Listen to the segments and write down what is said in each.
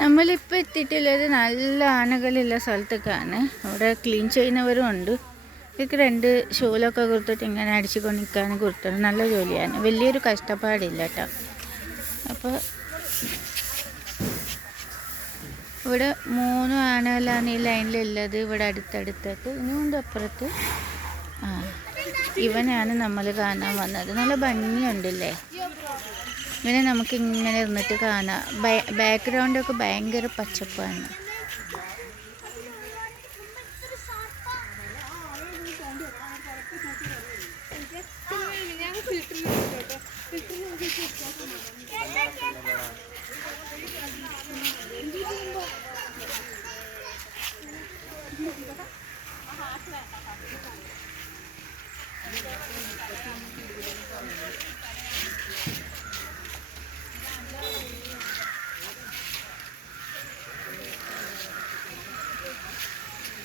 നമ്മളിപ്പോൾ എത്തിയിട്ടുള്ളത് നല്ല ആനകളുള്ള സ്ഥലത്തേക്കാണ്. അവിടെ ക്ലീൻ ചെയ്യുന്നവരും ഉണ്ട്. ഇതൊക്കെ 2 ഷോലൊക്കെ കൊടുത്തിട്ട് ഇങ്ങനെ അടിച്ചു കൊണ്ടിരിക്കാനും കൊടുത്തത് നല്ല ജോലിയാണ്. വലിയൊരു കഷ്ടപ്പാടില്ല കേട്ടോ. അപ്പോൾ ഇവിടെ 3 ആനകളാണ് ഈ ലൈനിലുള്ളത്. ഇവിടെ അടുത്തടുത്തായിട്ട് ഇനിയുണ്ട് അപ്പുറത്ത്. ഇവനാണ് നമ്മൾ കാണാൻ വന്നത്. നല്ല ഭംഗിയുണ്ടല്ലേ ഇവനെ. നമുക്ക് ഇങ്ങനെ ഇരുന്നിട്ട് കാണാം. ബാക്ക്ഗ്രൗണ്ടൊക്കെ ഭയങ്കര പച്ചപ്പാണ്.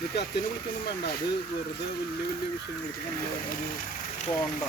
ഇത് കത്തിനെ വിളിക്കൊന്നും വേണ്ട. അത് വെറുതെ വലിയ വലിയ വിഷയങ്ങൾക്ക് നമ്മൾ അത് പോണ്ട.